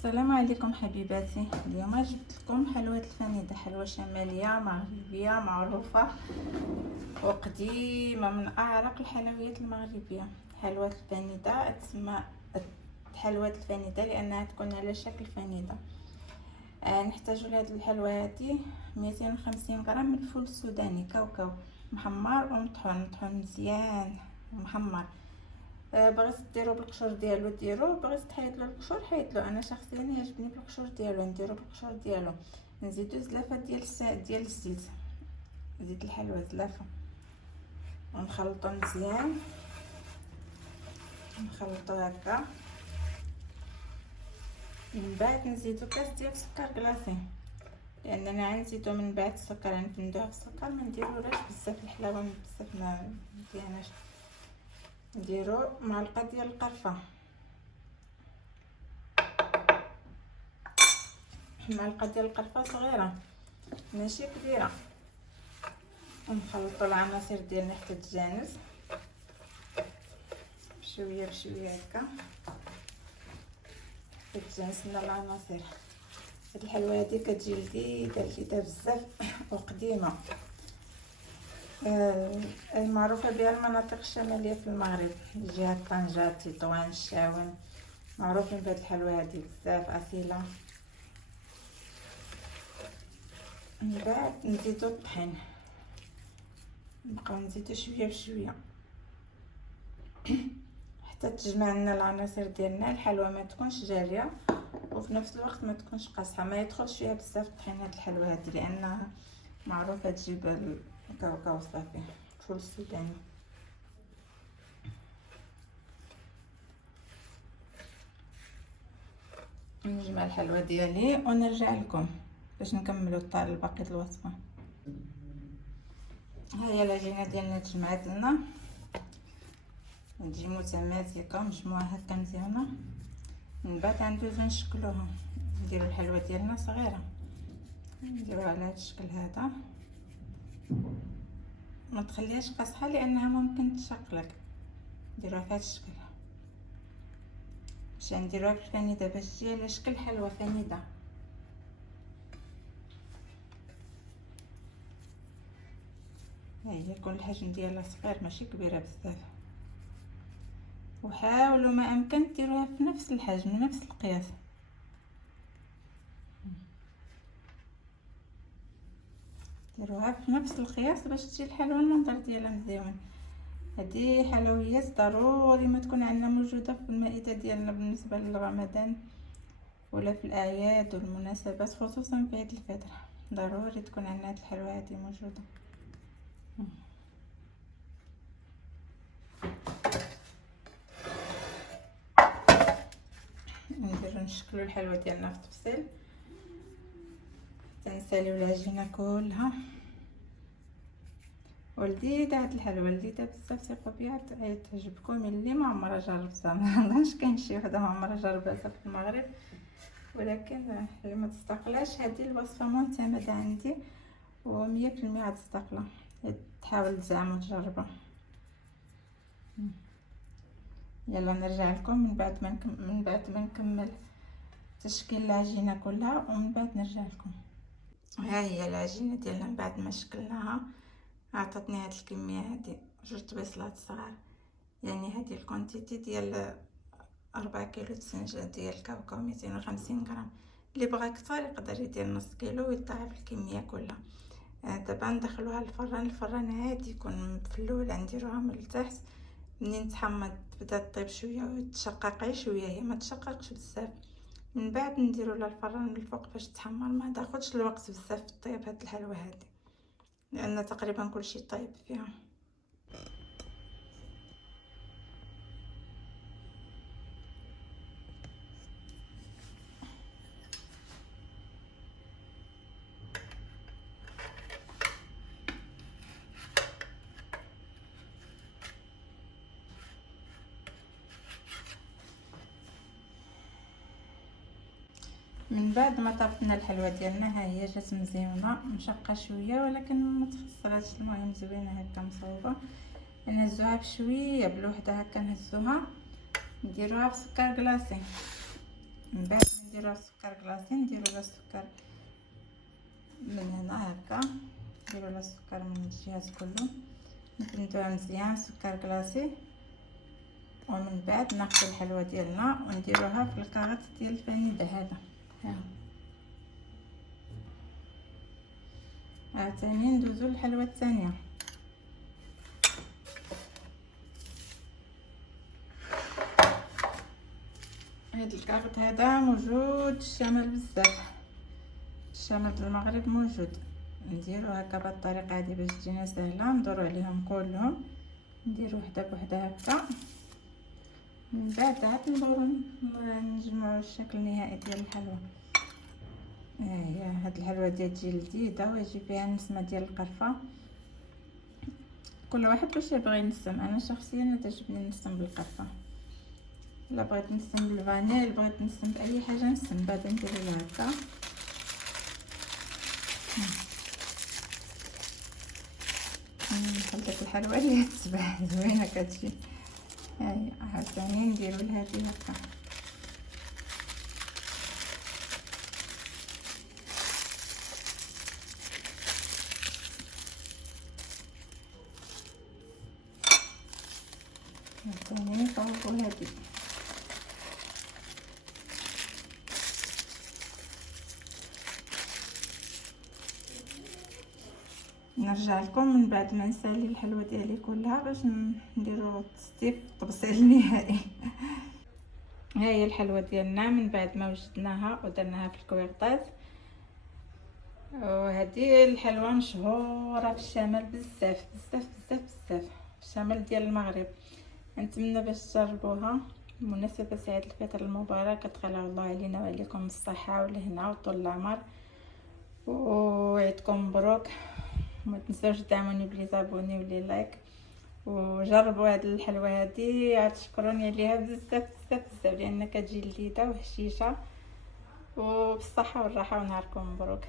السلام عليكم حبيباتي. اليوم جبت لكم حلوة الفنيدة، حلوة شمالية مغربية معروفة وقديمة، من أعرق الحلويات المغربية. حلوة الفنيدة تسمى حلوة الفنيدة لأنها تكون على شكل فنيدة. نحتاج لهاد الحلوة هادي 250 غرام من الفول السوداني كاوكاو محمر ومطحون مزيان محمر. بغيت ديرو بالقشور ديالو ديرو، بغيت تحيدلو القشور حيدلو. انا شخصيا يعجبني بالقشور ديالو، نديرو بالقشور ديالو. نزيدو زلافه ديال الزيت، زيت الحلوى زلافه، ونخلطو مزيان، نخلطو هكا. من بعد نزيدو كاس ديال السكر كلاصي، لاننا غنزيدو من بعد السكر، غنفندوها في السكر، ما نديرولاش بزاف الحلاوه بزاف ما مزياناش. نديرو معلقه ديال القرفه، معلقه ديال القرفه صغيره ماشي كبيره، ونخلطوا العناصر ديالنا حتى تجانس بشويه بشويه هكا، حتى تجانسنا العناصر. هاد الحلوه هادي كتجي لذيذه بزاف وقديمه، معروفه بها المناطق الشماليه في المغرب، جهه طنجة، تطوان، الشاون، معروفين بهاد الحلوه هادي بزاف اصيله. من بعد نزيدو الطحين، نبقاو نزيدو شويه بشويه حتى تجمع لنا العناصر ديالنا. الحلوه ما تكونش جاريه وفي نفس الوقت ما تكونش قاصحه، ما يدخلش فيها بزاف الطحين هاد الحلوه هادي، لانها معروفه تجيب الكاوكاو صافي الفول السوداني. نجمع الحلوه ديالي ونرجع لكم باش نكملوا الباقي الوصفه. ها هي العجينه ديالنا تجمعات لنا، تجي متماسكه مجموعه هكا مزيانه. من بعد غندوزو نشكلوها، نديرو الحلوه ديالنا صغيره، نديروها على هذا الشكل هذا، ما تخليهاش قاصحه لانها ممكن تشقلق. نديروها في هذا الشكل باش نديروها بالفنيده باش تجي على شكل حلوه فنيده. هي كل الحجم ديالها صغير ماشي كبيره بزاف، وحاولوا ما امكن ديروها في نفس الحجم نفس القياس. ديروها في نفس القياس باش تجي الحلوه المنظر ديالها مزيان. هذه حلويات ضروري ما تكون عندنا موجوده في المائده ديالنا بالنسبه لرمضان ولا في الاعياد والمناسبات، خصوصا في عيد الفطر ضروري تكون عندنا هذه الحلوه هذه موجوده. نديرو نشكلوا الحلوه ديالنا في التفصيل، تنساليو العجينه كلها. ولذيذه هاد الحلوه، لذيذه بزاف، ثقوا بيها تعجبكم. اللي ما عمرها جربتها، ما نظنش كاين شي وحده ما عمرها جربتها في المغرب، ولكن اللي ما تستقلاش هذه الوصفه معتمده عندي و100% غتستقلا. تحاول تزعم وتجربها. يلا نرجع لكم من بعد ما نكمل تشكيل العجينه كلها، ومن بعد نرجع لكم. ها هي العجينه ديالنا من بعد ما شكلناها، عطاتني هاد الكميه هادي، 2 بيصلات صغار، يعني هادي الكونتيتي ديال 4 كيلو تسنجة ديال الكاوكاو 250 غرام. اللي بغى اكثر يقدر يدير نص كيلو ويضاعف الكميه كلها. دابا ندخلوها للفران. الفران عادي يكون في الاول نديروها من التحت، منين تحمض تبدا طيب شويه وتشقق غير شويه، هي ما تشققش بزاف. من بعد نديرو لها الفران الفوق باش تحمر، ما تاخذش الوقت بزاف في الطياب هاد الحلوه هادي، لان تقريبا كلشي طيب فيها. من بعد ما طابتنا الحلوه ديالنا، ها هي جات مزيونه مشقه شويه ولكن ما تخسراتش، المهم زوينه هكا مصوبه. نهزوها بشويه بلوحده هكا، نهزوها نديروها في سكر كلاصي. من بعد نديرو السكر كلاصي، نديرو لها السكر من هنا هكا، نديرو لها السكر من الجهات كله، نبندوها مزيان سكر كلاصي. ومن بعد ناخذ الحلوه ديالنا ونديروها في الكاغط ديال الفانيلا هذا. ها ثاني ندوزو للحلوه الثانيه. هاد الكاغط هذا موجود الشمال بزاف، الشمال المغرب موجود. نديرو هكا بهاد الطريقه هادي باش تجينا سهله، ندورو عليهم كلهم، نديرو وحده بوحده هكا. من بعد عاد ندورو نجمعوا الشكل النهائي ديال الحلوه. ها هي هاد الحلوه ديال تجي لذيذه ويجي فيها النسمه ديال القرفه. كل واحد باش يبغي ينسم، انا شخصيا تعجبني نسم بالقرفه، الا بغيت نسم بالفانيل، بغيت نسم باي حاجه نسم. بعد ندير لها هكا نخلط ديك الحلوه اللي تسبح زوينه كتجي. هاهي عاوتاني نديرو لها هادي هكا. عاوتاني نصاوبو هادي. نرجع لكم من بعد ما نسالي الحلوه ديالي كلها باش نديرو التستيف التبصيل النهائي. ها هي الحلوه ديالنا من بعد ما وجدناها ودرناها في الكويغطاس. وهذه الحلوه مشهوره في الشمال بزاف بزاف بزاف بزاف، في الشمال ديال المغرب. نتمنى باش تجربوها. بمناسبه عيد الفطر المبارك، ادخلها الله علينا وعليكم الصحه والهنا وطول العمر، وعيدكم مبروك. ما تنسوش دعموني بلي زابوني ولي لايك، وجربوا هاد الحلوه هادي، غتشكروني عليها بزاف بزاف بزاف، لان كتجي لذيذه وهشيشه. وبالصحه والراحه ونهاركم مبروك.